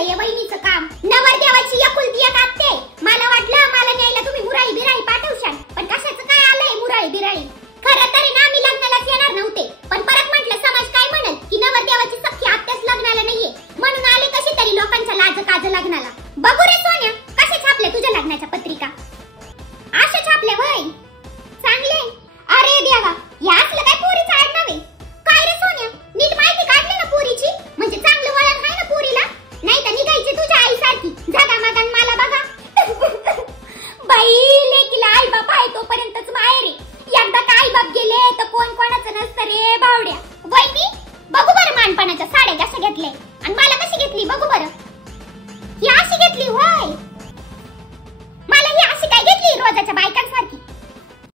कसलं हे वहिनीचं काम? नवरदेवाची एकुलती एक आत्या. मला वाटलं मला न्यायला तुम्ही मुराई बिराई पाठवशाल, पण कशाचं काय आलंय मुराई बिराई? खरं तरी ना मी लग्नालाच येणार नव्हते, पण परत म्हटलं समाज काय म्हणेल की नवरदेवाची सख्खी आत्याच लग्नाला नाहीये, म्हणून आले कशी तरी लोकांच्या लाज काज लग्नाला. बघू रे सोन्या, कशा छापल्या तुझ्या लग्नाच्या पत्रिका? अशा छापल्या वय? चांगले. अरे देवा, या असलं काय पोरीचं आडनाव आहे? काय रे सोन्या, नीट माहिती काढली ना पोरीची? म्हणजे चांगलं वळण आहे ना पोरीला? नाही तर निघायची तुझ्या आईसारखी जगा मागन मला बघा. बाई, लेकीला आई बाप आहे तोपर्यंतच माहेर आहे. एकदा का आई बाप गेले तर कोण कोणाचं नसतं रे बावड्या. वहिनी, बघू बरं मानपणाच्या साड्या कशा घेतल्या आणि मला कशी घेतली बघू बरं.